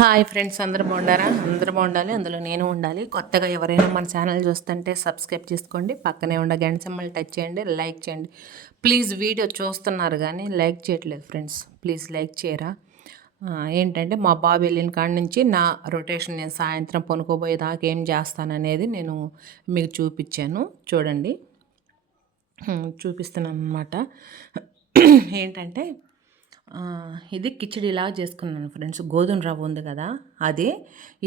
Hi friends, అందరూ బాగుండారా? అందరూ బాగుండాలి, అందులో నేను ఉండాలి. కొత్తగా ఎవరైనా మన ఛానల్ చూస్తుంటే సబ్స్క్రైబ్ చేసుకోండి, పక్కనే ఉండే గంట సింబల్ టచ్ చేయండి, లైక్ చేయండి. ప్లీజ్ వీడియో చూస్తున్నారు కానీ లైక్ చేయట్లేదు ఫ్రెండ్స్, ప్లీజ్ లైక్ చేయరా? ఏంటంటే మా బాబు వెళ్ళిన కాడ నుంచి నా రొటేషన్, నేను సాయంత్రం పనుకోబోయేదాకా ఏం చేస్తాననేది నేను మీకు చూపించాను, చూడండి. చూపిస్తున్నాను అనమాట. ఏంటంటే ఇది కిచిడిలాగా చేసుకున్నాను ఫ్రెండ్స్. గోధుమ రవ్వ ఉంది కదా, అదే.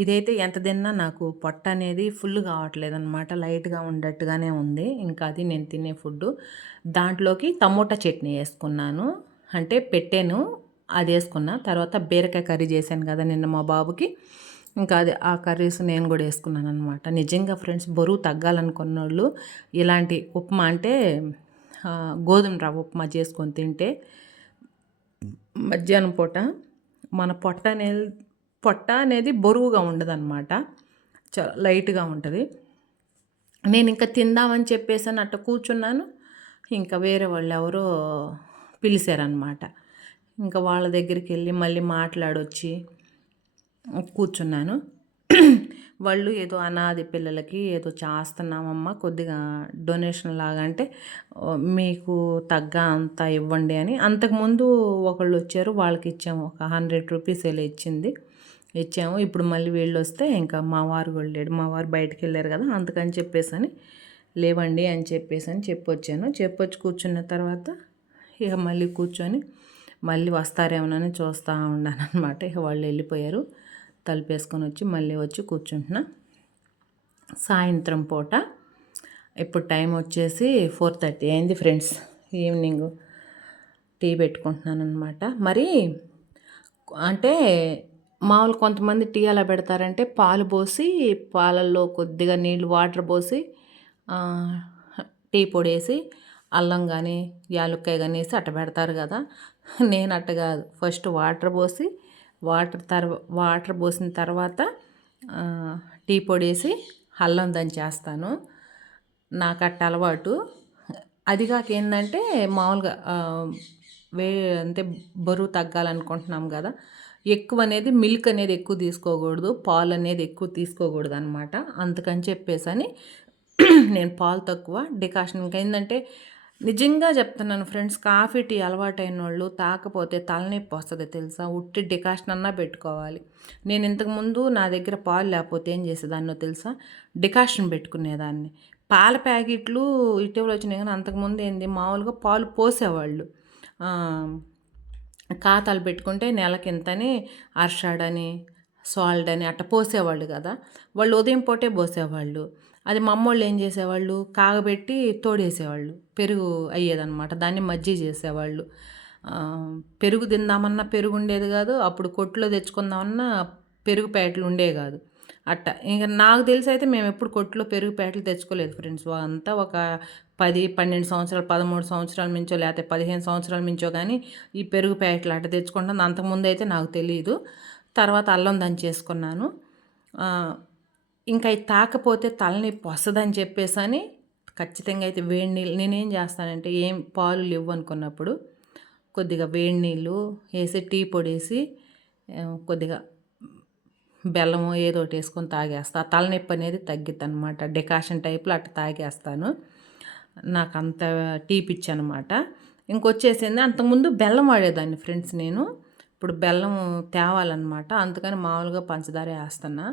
ఇదైతే ఎంత తిన్నా నాకు పొట్ట అనేది ఫుల్ కావట్లేదు అనమాట, లైట్గా ఉండట్టుగానే ఉంది. ఇంకా అది నేను తినే ఫుడ్. దాంట్లోకి టమోటా చట్నీ వేసుకున్నాను, అంటే పెట్టాను, అది వేసుకున్నా. తర్వాత బీరకాయ కర్రీ చేశాను కదా నిన్న మా బాబుకి, ఇంకా అది ఆ కర్రీస్ నేను కూడా వేసుకున్నాను అనమాట. నిజంగా ఫ్రెండ్స్, బరువు తగ్గాలనుకున్న వాళ్ళు ఇలాంటి ఉప్మా, అంటే గోధుమ రవ్వ ఉప్మా చేసుకొని తింటే మధ్యాహ్నం పూట మన పొట్ట అనేది బరువుగా ఉండదన్నమాట, చాలా లైట్గా ఉంటుంది. నేను ఇంకా తిందామని చెప్పేసి అట్ట కూర్చున్నాను. ఇంకా వేరే వాళ్ళు ఎవరో పిలిచారనమాట. ఇంకా వాళ్ళ దగ్గరికి వెళ్ళి మళ్ళీ మాట్లాడొచ్చి కూర్చున్నాను. వాళ్ళు ఏదో అనాథ పిల్లలకి ఏదో చేస్తున్నామమ్మా, కొద్దిగా డొనేషన్ లాగా, అంటే మీకు తగ్గ అంత ఇవ్వండి అని. అంతకుముందు ఒకళ్ళు వచ్చారు, వాళ్ళకి ఇచ్చాము, ఒక 100 రూపీస్ ఇలా ఇచ్చాము. ఇప్పుడు మళ్ళీ వీళ్ళు వస్తే ఇంకా మా వారు వెళ్ళాడు, మా వారు బయటికి వెళ్ళారు కదా, అందుకని చెప్పేసి అని లేవండి అని చెప్పొచ్చి కూర్చున్న తర్వాత ఇక మళ్ళీ కూర్చొని మళ్ళీ వస్తారేమోనని చూస్తూ ఉన్నాను అనమాట. ఇక వాళ్ళు వెళ్ళిపోయారు. తలుపేసుకొని వచ్చి మళ్ళీ వచ్చి కూర్చుంటున్నా. సాయంత్రం పూట ఇప్పుడు టైం వచ్చేసి 4:30 అయింది ఫ్రెండ్స్. ఈవినింగ్ టీ పెట్టుకుంటున్నాను అనమాట. మరి అంటే మామూలు కొంతమంది టీ ఎలా పెడతారంటే పాలు పోసి, పాలల్లో కొద్దిగా నీళ్ళు వాటర్ పోసి, టీ పొడి వేసి, అల్లం కానీ యాలుక్కాయ కానీ వేసి అట్ట పెడతారు కదా. నేను అట్ట కాదు, ఫస్ట్ వాటర్ పోసిన తర్వాత టీ పొడి వేసి అల్లం దంచేస్తాను. నాకు అట్ట అలవాటు. అది కాక ఏంటంటే మామూలుగా అంటే బరువు తగ్గాలనుకుంటున్నాం కదా, ఎక్కువ అనేది మిల్క్ అనేది ఎక్కువ తీసుకోకూడదు, పాలు అనేది ఎక్కువ తీసుకోకూడదు అనమాట. అందుకని చెప్పేసి నేను పాలు తక్కువ, డికాషన్. ఏంటంటే నిజంగా చెప్తున్నాను ఫ్రెండ్స్, కాఫీ టీ అలవాటైన వాళ్ళు తాకపోతే తలనొప్పి వస్తుంది తెలుసా. ఉట్టి డికాషన్ అన్నా పెట్టుకోవాలి. నేను ఇంతకుముందు నా దగ్గర పాలు లేకపోతే ఏం చేసేదాన్నో తెలుసా, డికాషన్ పెట్టుకునేదాన్ని. పాల ప్యాకెట్లు ఇటీవల వచ్చినాయి, కానీ అంతకుముందు ఏంది, మామూలుగా పాలు పోసేవాళ్ళు. ఖాతాలు పెట్టుకుంటే నెలకింతని అర్షాడని, సాల్ట్ అని అట్ట పోసేవాళ్ళు కదా. వాళ్ళు ఉదయం పూటే పోసేవాళ్ళు. అది మా అమ్మోళ్ళు ఏం చేసేవాళ్ళు, కాగబెట్టి తోడేసేవాళ్ళు, పెరుగు అయ్యేదనమాట. దాన్ని మజ్జిగ చేసేవాళ్ళు. పెరుగు తిందామన్నా పెరుగు ఉండేది కాదు, అప్పుడు కొట్టులో తెచ్చుకుందామన్నా పెరుగు ప్యాకెట్లు ఉండేవి కాదు. అట్ట ఇంక నాకు తెలిసి అయితే మేము ఎప్పుడు కొట్టులో పెరుగు ప్యాకెట్లు తెచ్చుకోలేదు ఫ్రెండ్స్. అంతా ఒక 10, 12 సంవత్సరాలు, 13 సంవత్సరాల మించో, లేకపోతే 15 సంవత్సరాల మించో కానీ ఈ పెరుగు ప్యాకెట్లు అట్ట తెచ్చుకుంటాను. అంతకుముందు అయితే నాకు తెలియదు. తర్వాత అల్లం దంచేసుకున్నాను. ఇంకా ఇది తాకపోతే తలనొప్పి వస్తుందని చెప్పేసి ఖచ్చితంగా అయితే వేడి నీళ్ళు నేనేం చేస్తానంటే, ఏం పాలు లేవు అనుకున్నప్పుడు కొద్దిగా వేడి నీళ్ళు వేసి, టీ పొడి వేసి, కొద్దిగా బెల్లము ఏదో ఒకటి వేసుకొని తాగేస్తా. తలనొప్పి అనేది తగ్గిద్ది అనమాట. డికాషన్ టైప్లో అట్లా తాగేస్తాను. నాకు అంత టీ పిచ్చి అనమాట. ఇంకొచ్చేసింది, అంతకుముందు బెల్లం వాడేదాన్ని ఫ్రెండ్స్ నేను. ఇప్పుడు బెల్లం తేవాలన్నమాట, అందుకని మామూలుగా పంచదార వేస్తున్నా.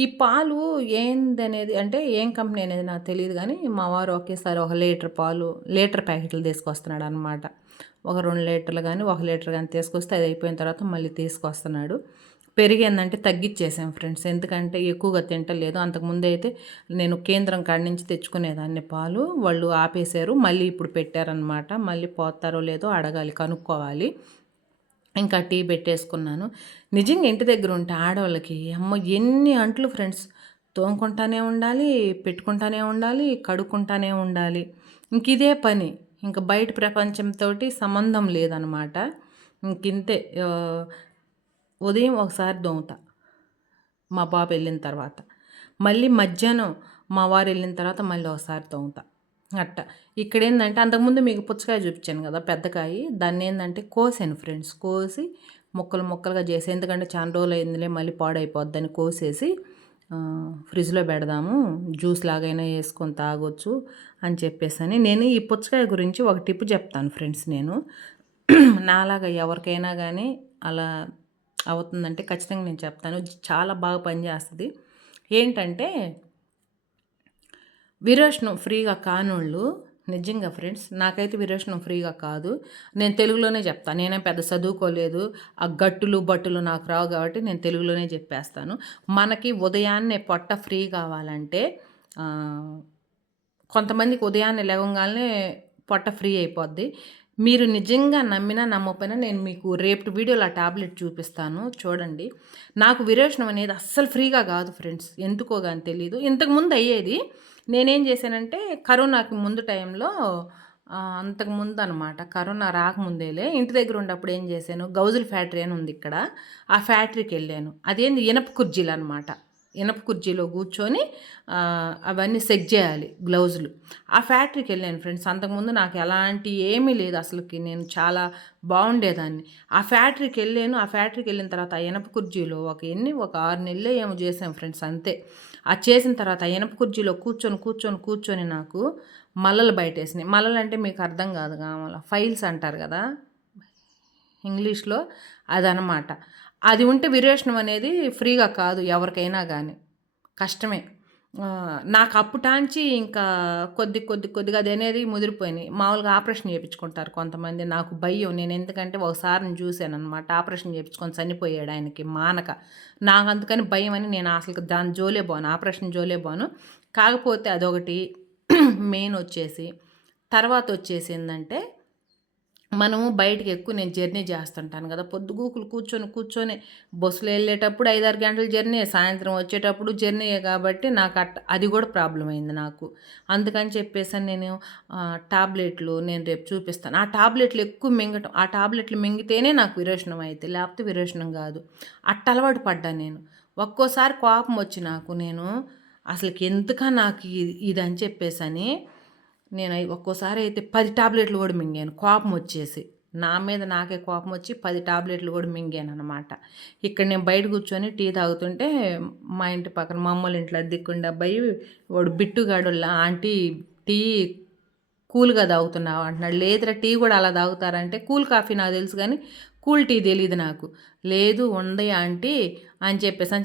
ఈ పాలు ఏందనేది, అంటే ఏం కంపెనీ అనేది నాకు తెలియదు, కానీ మా వారు ఒకేసారి 1 లీటర్ పాలు, లీటర్ ప్యాకెట్లు తీసుకొస్తున్నాడు అనమాట. ఒక 2 లీటర్లు కానీ 1 లీటర్ కానీ తీసుకొస్తే అది అయిపోయిన తర్వాత మళ్ళీ తీసుకొస్తున్నాడు. పెరిగేందంటే తగ్గిచ్చేసాం ఫ్రెండ్స్, ఎందుకంటే ఎక్కువగా తింటలేదు. అంతకుముందు అయితే నేను కేంద్రం కాడి నుంచి తెచ్చుకునేదాన్ని పాలు, వాళ్ళు ఆపేశారు, మళ్ళీ ఇప్పుడు పెట్టారనమాట. మళ్ళీ పోతారో లేదో అడగాలి, కనుక్కోవాలి. ఇంకా టీ పెట్టేసుకున్నాను. నిజంగా ఇంటి దగ్గర ఉంటే ఆడవాళ్ళకి అమ్మ ఎన్ని అంట్లు ఫ్రెండ్స్, తోముకుంటానే ఉండాలి, పెట్టుకుంటానే ఉండాలి, కడుక్కుంటానే ఉండాలి. ఇంక ఇదే పని, ఇంక బయట ప్రపంచంతో సంబంధం లేదనమాట. ఇంకింతే. ఉదయం ఒకసారి దోముతా మా బాబు వెళ్ళిన తర్వాత, మళ్ళీ మధ్యాహ్నం మా వారు వెళ్ళిన తర్వాత మళ్ళీ ఒకసారి తోముతా. అట్ట ఇక్కడ ఏంటంటే, అంతకుముందు మీకు పుచ్చకాయ చూపించాను కదా, పెద్దకాయ, దాన్ని ఏంటంటే కోసాను ఫ్రెండ్స్. కోసి ముక్కలు ముక్కలుగా చేసి, ఎందుకంటే చాలా రోజులు అయిందిలే మళ్ళీ పాడైపోద్దని కోసేసి ఫ్రిడ్జ్లో పెడదాము, జ్యూస్ లాగైనా వేసుకొని తాగొచ్చు అని చెప్పేసని. నేను ఈ పుచ్చకాయ గురించి ఒక టిప్ చెప్తాను ఫ్రెండ్స్. నేను నాలాగా ఎవరికైనా కానీ అలా అవుతుందంటే ఖచ్చితంగా నేను చెప్తాను. చాలా బాగా పనిచేస్తుంది. ఏంటంటే విరోచనం ఫ్రీగా కానోళ్ళు, నిజంగా ఫ్రెండ్స్, నాకైతే విరోచనం ఫ్రీగా కాదు. నేను తెలుగులోనే చెప్తాను. నేనేం పెద్ద చదువుకోలేదు. ఆ గట్టులు బట్టులు నాకు రావు కాబట్టి నేను తెలుగులోనే చెప్పేస్తాను. మనకి ఉదయాన్నే పొట్ట ఫ్రీ కావాలంటే కొంతమందికి ఉదయాన్నే లేవగానే పొట్ట ఫ్రీ అయిపోద్ది. మీరు నిజంగా నమ్మినా నమ్మకపోయినా నేను మీకు రేపటి వీడియోలో ఆ టాబ్లెట్ చూపిస్తాను, చూడండి. నాకు విరోచనం అనేది అస్సలు ఫ్రీగా కాదు ఫ్రెండ్స్, ఎందుకో కానీ తెలీదు. ఇంతకుముందు అయ్యేది. నేనేం చేశానంటే కరోనాకి ముందు టైంలో, అంతకుముందు అనమాట, కరోనా రాకముందేలే, ఇంటి దగ్గర ఉన్నప్పుడు ఏం చేశాను, గౌజుల ఫ్యాక్టరీ అని ఉంది ఇక్కడ, ఆ ఫ్యాక్టరీకి వెళ్ళాను. అదేంది ఇనప కుర్జీలు అనమాట. ఇనప కుర్చీలో కూర్చొని అవన్నీ సెట్ చేయాలి గ్లౌజులు. ఆ ఫ్యాక్టరీకి వెళ్ళాను ఫ్రెండ్స్. అంతకుముందు నాకు ఎలాంటి ఏమీ లేదు అసలుకి, నేను చాలా బాగుండేదాన్ని. ఆ ఫ్యాక్టరీకి వెళ్ళాను. ఆ ఫ్యాక్టరీకి వెళ్ళిన తర్వాత ఆ ఇనప కుర్చీలో ఒక 6 నెలలే ఏమో చేసాం ఫ్రెండ్స్, అంతే. అది చేసిన తర్వాత ఆ ఇనప కుర్చీలో కూర్చొని నాకు మల్లలు బయటేసినాయి. మల్లలు అంటే మీకు అర్థం కాదు కావాల, ఫైల్స్ అంటారు కదా ఇంగ్లీష్లో, అదనమాట. అది ఉంటే విరేచనం అనేది ఫ్రీగా కాదు ఎవరికైనా కానీ, కష్టమే. నాకు అప్పుటాంచి ఇంకా కొద్దిగా అది అనేది ముదిరిపోయినాయి. మామూలుగా ఆపరేషన్ చేయించుకుంటారు కొంతమంది. నాకు భయం. నేను ఎందుకంటే ఒకసారి చూశాననమాట, ఆపరేషన్ చేయించుకొని చనిపోయాడు ఆయనకి మానక. నాకు అందుకని భయం అని నేను అసలు దాని జోలే పోను, ఆపరేషన్ జోలే పోను. కాకపోతే అదొకటి మెయిన్ వచ్చేసి. తర్వాత వచ్చేసి ఏంటంటే, మనము బయటికి ఎక్కువ నేను జర్నీ చేస్తుంటాను కదా, పొద్దుగూకులు కూర్చొని బస్సులో వెళ్ళేటప్పుడు 5-6 గంటల జర్నీ, సాయంత్రం వచ్చేటప్పుడు జర్నీయే కాబట్టి నాకు అది కూడా ప్రాబ్లం అయింది నాకు. అందుకని చెప్పేసి నేను టాబ్లెట్లు నేను రేపు చూపిస్తాను. ఆ టాబ్లెట్లు ఎక్కువ మింగటం, ఆ టాబ్లెట్లు మింగితేనే నాకు విరోచనం అయితే, లేకపోతే విరోచనం కాదు. అలవాటు పడ్డాను నేను. ఒక్కోసారి కోపం వచ్చి నాకు, నేను అసలుకి ఎందుకా నాకు ఇది అని చెప్పేసని నేను ఒక్కోసారి అయితే 10 టాబ్లెట్లు కూడా మింగాను కోపం వచ్చేసి. నా మీద నాకే కోపం వచ్చి 10 టాబ్లెట్లు కూడా మింగాను అనమాట. ఇక్కడ నేను బయట కూర్చొని టీ తాగుతుంటే, మా ఇంటి పక్కన మా అమ్మోళ్ళ ఇంట్లో అద్దెకుండే అబ్బాయి, వాడు బిట్టుగాడు, ఆంటీ టీ కూల్గా తాగుతున్నావు అంటున్నాడు. లేదురా టీ కూడా అలా తాగుతారంటే, కూల్ కాఫీ నాకు తెలుసు కానీ కూల్ టీ తెలియదు నాకు. లేదు ఉంది ఆంటీ అని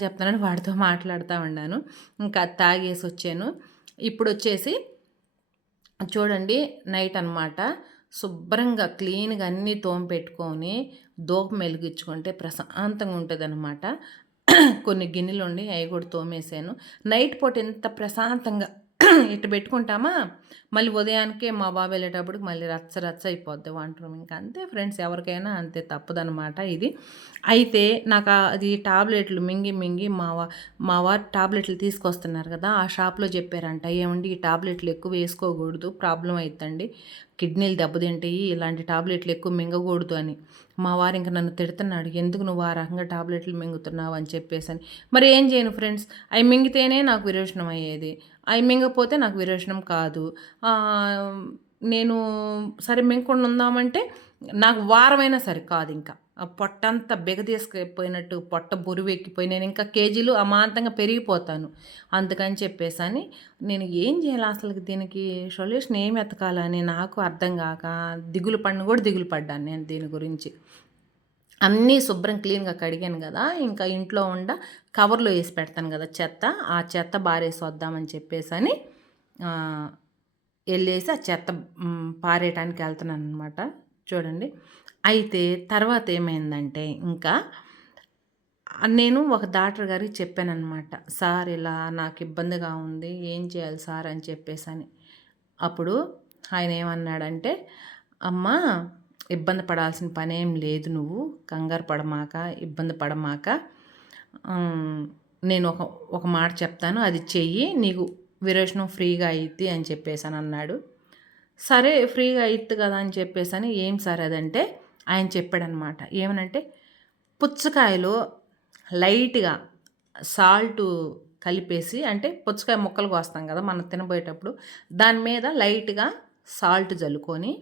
చెప్తున్నాను. వాడితో మాట్లాడుతూ ఉన్నాను. ఇంకా అది తాగేసి వచ్చాను. ఇప్పుడు వచ్చేసి చూడండి, నైట్ అనమాట, శుభ్రంగా క్లీన్గా అన్నీ తోమిపెట్టుకొని దూపం వెలిగించుకుంటే ప్రశాంతంగా ఉంటుంది అనమాట. కొన్ని గిన్నెలు ఉండి అవి కూడా తోమేసాను. నైట్ పూట ఎంత ప్రశాంతంగా ఇటు పెట్టుకుంటామా, మళ్ళీ ఉదయానికే మా బాబు వెళ్ళేటప్పటికి మళ్ళీ రచ్చ అయిపోద్ది వంట రూమ్. ఇంకా అంతే ఫ్రెండ్స్, ఎవరికైనా అంతే, తప్పదనమాట ఇది. అయితే నాకు అది టాబ్లెట్లు మింగి మా వారు టాబ్లెట్లు తీసుకొస్తున్నారు కదా, ఆ షాప్లో చెప్పారంట, ఏమండి ఈ టాబ్లెట్లు ఎక్కువ వేసుకోకూడదు, ప్రాబ్లం అవుతుందండి, కిడ్నీలు దెబ్బతింటాయి, ఇలాంటి టాబ్లెట్లు ఎక్కువ మింగకూడదు అని. మా వారు ఇంకా నన్ను తిడుతున్నాడు, ఎందుకు నువ్వు ఆ రకంగా టాబ్లెట్లు మింగుతున్నావు అని చెప్పేసి అని. మరి ఏం చేయను ఫ్రెండ్స్, అవి మింగితేనే నాకు విరోచనం అయ్యేది, అవి మింగపోతే నాకు విరోచనం కాదు. నేను సరే మింగకుండా ఉందామంటే నాకు వారమైనా సరే కాదు, ఇంకా పొట్టంతా బిగదీసుకుపోయినట్టు, పొట్ట బురువెక్కిపోయి నేను ఇంకా కేజీలు అమాంతంగా పెరిగిపోతాను. అందుకని చెప్పేసి నేను ఏం చేయాలి అసలు, దీనికి సొల్యూషన్ ఏమి ఎతకాలని నాకు అర్థం కాక దిగులు పడ్డాను నేను దీని గురించి. అన్నీ శుభ్రం క్లీన్గా కడిగాను కదా, ఇంకా ఇంట్లో కవర్లో వేసి పెడతాను కదా చెత్త, ఆ చెత్త బారేసి వద్దామని చెప్పేసి వెళ్ళేసి ఆ చెత్త పారేయటానికి వెళ్తున్నాను అనమాట. చూడండి, అయితే తర్వాత ఏమైందంటే, ఇంకా నేను ఒక డాక్టర్ గారికి చెప్పానన్నమాట, సార్ ఇలా నాకు ఇబ్బందిగా ఉంది, ఏం చేయాలి సార్ అని చెప్పేసి. అప్పుడు ఆయన ఏమన్నాడంటే, అమ్మా ఇబ్బంది పడాల్సిన పనేం లేదు, నువ్వు కంగారు పడమాక, ఇబ్బంది పడమాక, నేను ఒక మాట చెప్తాను, అది చెయ్యి, నీకు విరోచనం ఫ్రీగా అయ్యిద్ది అని చెప్పేసి అన్నాడు. సరే ఫ్రీగా అయ్యిద్ది కదా అని చెప్పేసి, ఏం సార్ అదంటే ఆయన చెప్పాడనమాట, ఏమనంటే పుచ్చకాయలో లైట్గా సాల్టు కలిపేసి, అంటే పుచ్చకాయ ముక్కలు కోస్తాం కదా మనం తినబోయేటప్పుడు, దాని మీద లైట్గా సాల్ట్ జల్లుకొని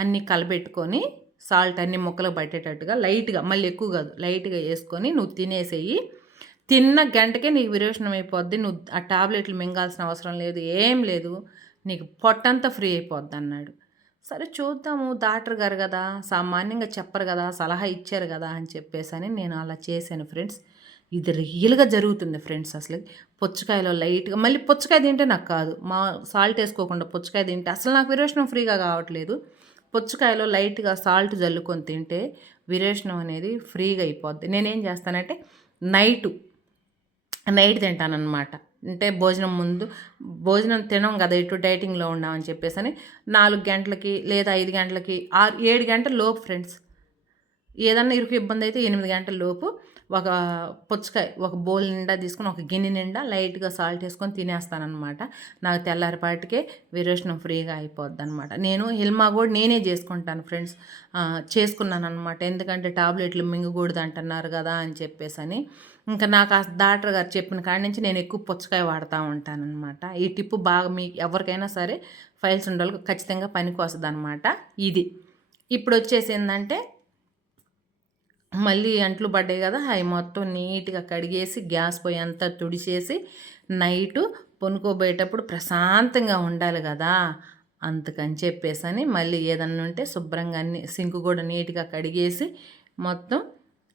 అన్నీ కలబెట్టుకొని సాల్ట్ అన్ని ముక్కలు పట్టేటట్టుగా లైట్గా, మళ్ళీ ఎక్కువ కాదు, లైట్గా వేసుకొని నువ్వు తినేసేయి. తిన్న గంటకే నీకు విరేచనం అయిపోద్ది. నువ్వు ఆ టాబ్లెట్లు మింగాల్సిన అవసరం లేదు, ఏం లేదు, నీకు పొట్టంతా ఫ్రీ అయిపోద్ది అన్నాడు. సరే చూద్దాము, డాక్టర్ గారు కదా, సామాన్యంగా చెప్పరు కదా, సలహా ఇచ్చారు కదా అని చెప్పేసి నేను అలా చేశాను ఫ్రెండ్స్. ఇది రియల్గా జరుగుతుంది ఫ్రెండ్స్. అసలు పుచ్చకాయలో లైట్గా, మళ్ళీ పుచ్చకాయ తింటే నాకు కాదు, మా సాల్ట్ వేసుకోకుండా పుచ్చకాయ తింటే అసలు నాకు విరేచనం ఫ్రీగా కావట్లేదు. పుచ్చకాయలో లైట్గా సాల్ట్ జల్లుకొని తింటే విరేచనం అనేది ఫ్రీగా అయిపోద్ది. నేనేం చేస్తానంటే నైట్ తింటానన్నమాట. అంటే భోజనం ముందు, భోజనం తినం కదా, ఇటు డైటింగ్లో ఉన్నామని చెప్పేసి 4 గంటలకి లేదా 5 గంటలకి 7 గంటల లోపు ఫ్రెండ్స్, ఏదన్నా ఇరుకు ఇబ్బంది అయితే 8 గంటల లోపు ఒక పుచ్చకాయ ఒక బౌల్ నిండా తీసుకొని, ఒక గిన్నె నిండా లైట్గా సాల్ట్ వేసుకొని తినేస్తానమాట. నాకు తెల్లారిపాటికే విరేచనం ఫ్రీగా అయిపోద్ది అనమాట. నేను హిల్మా కూడా నేనే చేసుకుంటాను ఫ్రెండ్స్. చేసుకున్నాను అనమాట. ఎందుకంటే టాబ్లెట్లు మింగకూడదు అంటున్నారు కదా అని చెప్పేసి ఇంకా నాకు ఆ డాక్టర్ గారు చెప్పిన కాడి నుంచి నేను ఎక్కువ పుచ్చకాయ వాడుతూ ఉంటానన్నమాట. ఈ టిప్పు బాగా మీకు ఎవరికైనా సరే ఫైల్స్ ఉండాలి, ఖచ్చితంగా పనికి వస్తుంది అనమాట ఇది. ఇప్పుడు వచ్చేసి ఏంటంటే మళ్ళీ అంట్లు పడ్డాయి కదా, అవి మొత్తం నీట్గా కడిగేసి గ్యాస్ పొయ్యి అంతా తుడిచేసి నైటు పనుకోబోయేటప్పుడు ప్రశాంతంగా ఉండాలి కదా, అందుకని చెప్పేసి మళ్ళీ ఏదన్నా ఉంటే శుభ్రంగా అన్ని సింకు కూడా నీట్గా కడిగేసి మొత్తం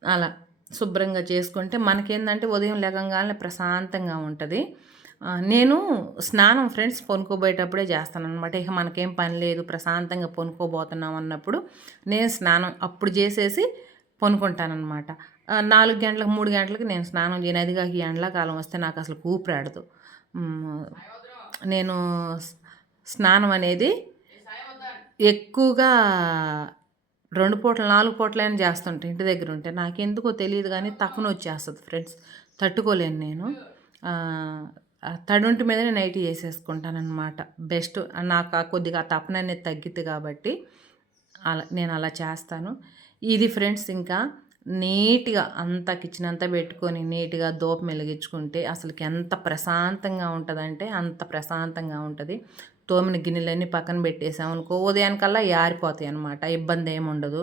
అలా శుభ్రంగా చేసుకుంటే మనకేందంటే ఉదయం లేవగానే ప్రశాంతంగా ఉంటుంది. నేను స్నానం ఫ్రెండ్స్ పనుకోబోయేటప్పుడే చేస్తాను అనమాట. ఇక మనకేం పని లేదు, ప్రశాంతంగా పనుకోబోతున్నాం అన్నప్పుడు నేను స్నానం అప్పుడు చేసేసి పనుకుంటానమాట. 4 గంటలకు 3 గంటలకు నేను స్నానం చేయను. అదిగా ఈ ఎండాకాలం వస్తే నాకు అసలు ఊపిరాడదు. నేను స్నానం అనేది ఎక్కువగా 2 పూటలు 4 పూటలైనా చేస్తుంటాను ఇంటి దగ్గర ఉంటే. నాకెందుకో తెలియదు కానీ తక్కువ వచ్చేస్తుంది ఫ్రెండ్స్, తట్టుకోలేను నేను. తడుంటి మీదనే నైట్ చేసేసుకుంటానమాట. బెస్ట్ నాకు కొద్దిగా తపన అనేది తగ్గిద్ది కాబట్టి నేను అలా చేస్తాను. ఇది ఫ్రెండ్స్. ఇంకా నీట్గా అంతా కిచెన్ అంతా పెట్టుకొని నీట్గా దూపం వెలిగించుకుంటే అసలుకి ఎంత ప్రశాంతంగా ఉంటుందంటే అంత ప్రశాంతంగా ఉంటుంది. తోమిన గిన్నెలన్నీ పక్కన పెట్టేసామనుకో ఉదయానికల్లా ఆరిపోతాయి అనమాట. ఇబ్బంది ఏమి ఉండదు,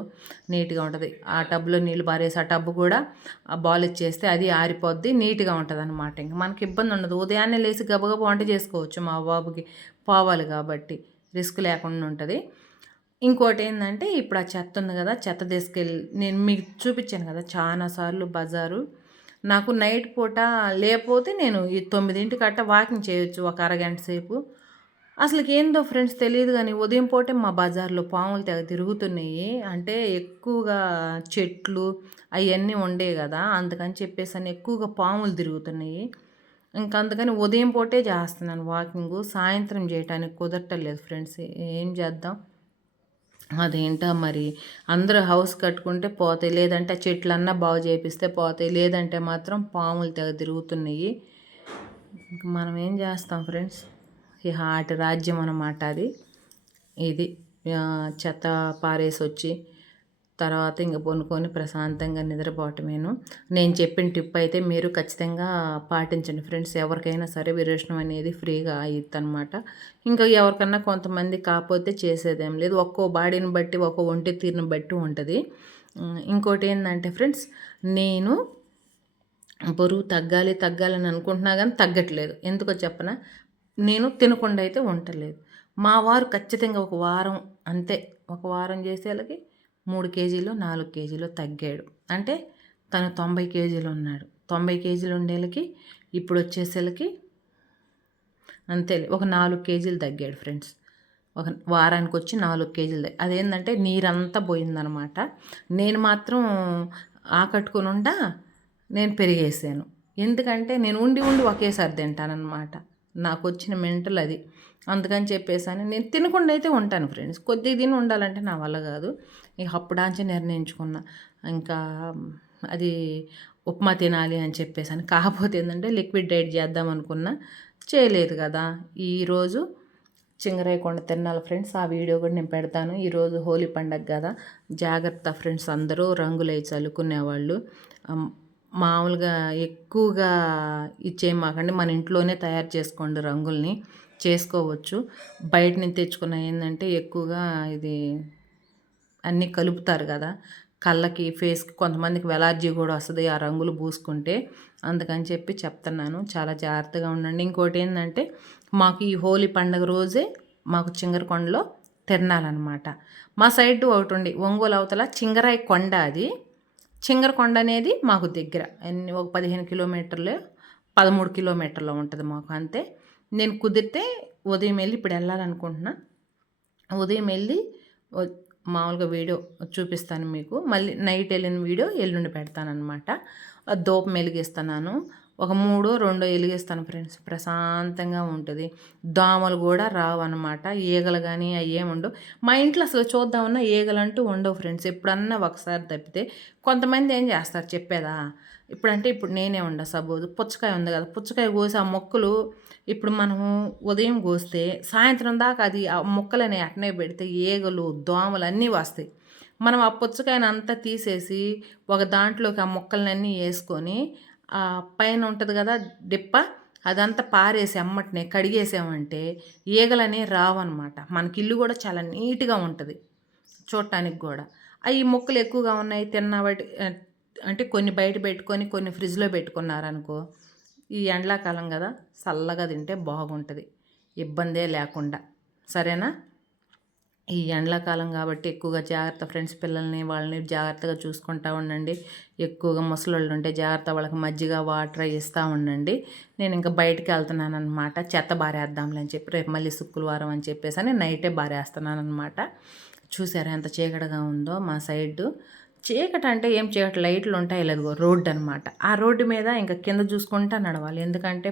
నీట్గా ఉంటుంది. ఆ టబ్లో నీళ్ళు పారేసి ఆ టబ్బు కూడా బాల్ ఇచ్చేస్తే అది ఆరిపోద్ది, నీట్గా ఉంటుంది అనమాట. ఇంక మనకి ఇబ్బంది ఉండదు. ఉదయాన్నే లేచి గబగబా వంట చేసుకోవచ్చు. మా బాబుకి పోవాలి కాబట్టి రిస్క్ లేకుండా ఉంటుంది. ఇంకోటి ఏంటంటే ఇప్పుడు ఆ చెత్త ఉంది కదా, చెత్త తీసుకెళ్ళి నేను మీకు చూపించాను కదా చాలాసార్లు బజారు. నాకు నైట్ పూట లేకపోతే నేను ఈ 9 గంటల వాకింగ్ చేయొచ్చు ఒక అరగంట సేపు. అసలుకి ఏందో ఫ్రెండ్స్ తెలియదు కానీ ఉదయం పూటే మా బజార్లో పాములు తెగ తిరుగుతున్నాయి. అంటే ఎక్కువగా చెట్లు అవన్నీ ఉండే కదా, అందుకని చెప్పేసి ఎక్కువగా పాములు తిరుగుతున్నాయి. ఇంకా అందుకని ఉదయం పూటే చేస్తున్నాను వాకింగు. సాయంత్రం చేయటానికి కుదరటలేదు ఫ్రెండ్స్, ఏం చేద్దాం. అదేంటో మరి, అందరూ హౌస్ కట్టుకుంటే పోతాయి, లేదంటే చెట్లన్నా బాగు చేపిస్తే పోతాయి, లేదంటే మాత్రం పాములు తెగ తిరుగుతున్నాయి. మనం ఏం చేస్తాం ఫ్రెండ్స్, ఈ ఆటి రాజ్యం అన్నమాట అది. ఇది చెత్త పారేసి వచ్చి తర్వాత ఇంక పనుకొని ప్రశాంతంగా నిద్రపోవటమేను. నేను చెప్పిన టిప్ అయితే మీరు ఖచ్చితంగా పాటించండి ఫ్రెండ్స్. ఎవరికైనా సరే విరేచనం అనేది ఫ్రీగా అయ్యిద్ది అనమాట. ఇంకా ఎవరికన్నా కొంతమంది కాకపోతే చేసేదేం లేదు. ఒక్కో బాడీని బట్టి ఒక్కో ఒంటి తీరుని బట్టి ఉంటుంది. ఇంకోటి ఏంటంటే ఫ్రెండ్స్, నేను బరువు తగ్గాలని అనుకుంటున్నా కానీ తగ్గట్లేదు. ఎందుకో చెప్పనా, నేను తినకుండా అయితే ఉండలేదు. మా వారు ఖచ్చితంగా ఒక వారం అంతే, ఒక వారం చేసేళ్ళకి 3 కేజీలు 4 కేజీలు తగ్గాడు. అంటే తను 90 కేజీలు ఉన్నాడు. 90 కేజీలు ఉండేళ్ళకి ఇప్పుడు వచ్చేసరికి అంతే ఒక 4 కేజీలు తగ్గాడు ఫ్రెండ్స్. ఒక వారానికి వచ్చి 4 కేజీలు అదేంటంటే నీరంతా పోయిందనమాట. నేను మాత్రం ఆకట్టుకుని ఉండా నేను పెరిగేసాను. ఎందుకంటే నేను ఉండి ఒకేసారి తింటానన్నమాట. నాకు వచ్చిన మెంటల్ అది. అందుకని చెప్పేసాను నేను తినకుండా అయితే ఉంటాను ఫ్రెండ్స్. కొద్దిగా తిని ఉండాలంటే నా వల్ల కాదు. ఇక అప్పుడాంచే నిర్ణయించుకున్నా, ఇంకా అది ఉప్మా తినాలి అని చెప్పేసాను. కాకపోతే ఏంటంటే లిక్విడ్ డైట్ చేద్దాం అనుకున్నా, చేయలేదు కదా. ఈరోజు చింగరాయకొండ తిన్నాలి ఫ్రెండ్స్. ఆ వీడియో కూడా నేను పెడతాను. ఈరోజు హోలీ పండగ కదా, జాగ్రత్త ఫ్రెండ్స్. అందరూ రంగులు అవి చల్లుకునేవాళ్ళు. మామూలుగా ఎక్కువగా ఇచ్చేయమాకండి, మన ఇంట్లోనే తయారు చేసుకోండి. రంగుల్ని చేసుకోవచ్చు. బయట నుంచి తెచ్చుకున్న ఏంటంటే ఎక్కువగా ఇది అన్నీ కలుపుతారు కదా, కళ్ళకి ఫేస్కి కొంతమందికి ఎలర్జీ కూడా వస్తుంది ఆ రంగులు పూసుకుంటే. అందుకని చెప్పి చెప్తున్నాను, చాలా జాగ్రత్తగా ఉండండి. ఇంకోటి ఏంటంటే మాకు ఈ హోలీ పండుగ రోజే మాకు చింగరకొండలో తిరణాలన్నమాట. మా సైడ్ ఒకటి ఉండి ఒంగోలు అవతల చింగరాయి కొండ, అది చింగరకొండ అనేది మాకు దగ్గర ఒక 15 కిలోమీటర్లు 13 కిలోమీటర్లో ఉంటుంది మాకు, అంతే. నేను కుదిరితే ఉదయం వెళ్ళి ఇప్పుడు వెళ్ళాలనుకుంటున్నా. ఉదయం వెళ్ళి మామూలుగా వీడియో చూపిస్తాను మీకు. మళ్ళీ నైట్ వెళ్ళిన వీడియో ఎల్లుండి పెడతానమాట. దూపం వెలిగిస్తున్నాను, ఒక 3 2 వెలిగిస్తాను ఫ్రెండ్స్. ప్రశాంతంగా ఉంటుంది, దోమలు కూడా రావు అనమాట. ఈగలు కానీ అవి ఏమి ఉండవు మా ఇంట్లో. అసలు చూద్దామన్నా ఈగలు అంటూ ఉండవు ఫ్రెండ్స్, ఎప్పుడన్నా ఒకసారి తప్పితే. కొంతమంది ఏం చేస్తారు చెప్పేదా, ఇప్పుడు నేనే ఉండ సపోజ్ పుచ్చకాయ ఉంది కదా, పుచ్చకాయ కోసి ఆ మొక్కలు ఇప్పుడు మనము ఉదయం కోస్తే సాయంత్రం దాకా అది ఆ మొక్కలని అట్నే పెడితే ఈగలు దోమలు అన్నీ వస్తాయి. మనం ఆ పుచ్చకాయని అంతా తీసేసి ఒక దాంట్లోకి ఆ మొక్కలన్నీ వేసుకొని ఆ పైన ఉంటుంది కదా డిప్ప, అదంతా పారేసి అమ్మటనే కడిగేసామంటే ఈగలనే రావన్నమాట. మనకి ఇల్లు కూడా చాలా నీట్గా ఉంటుంది చూడటానికి కూడా. ఈ మొక్కలు ఎక్కువగా ఉన్నాయి తిన్నవాటి అంటే కొన్ని బయట పెట్టుకొని కొన్ని ఫ్రిడ్జ్లో పెట్టుకున్నారనుకో, ఈ ఎండాకాలం కదా చల్లగా తింటే బాగుంటుంది, ఇబ్బందే లేకుండా. సరేనా? ఈ ఎండాకాలం కాబట్టి ఎక్కువగా జాగ్రత్త ఫ్రెండ్స్. పిల్లల్ని వాళ్ళని జాగ్రత్తగా చూసుకుంటూ ఉండండి. ఎక్కువగా ముసలోళ్ళు ఉంటే జాగ్రత్త, వాళ్ళకి మజ్జిగ వాటర్ ఇస్తూ ఉండండి. నేను ఇంకా బయటికి వెళ్తున్నాను అనమాట, చెత్త బారేద్దాంలే అని చెప్పి. రేపు మళ్ళీ శుక్రవారం అని చెప్పేసి అని నైటే బారేస్తున్నాను అనమాట. చూసారా ఎంత చీకటిగా ఉందో మా సైడు. చీకటి అంటే ఏం చీకటి, లైట్లు ఉంటాయి లేదు, రోడ్డు అనమాట. ఆ రోడ్డు మీద ఇంకా కింద చూసుకుంటా నడవాలి, ఎందుకంటే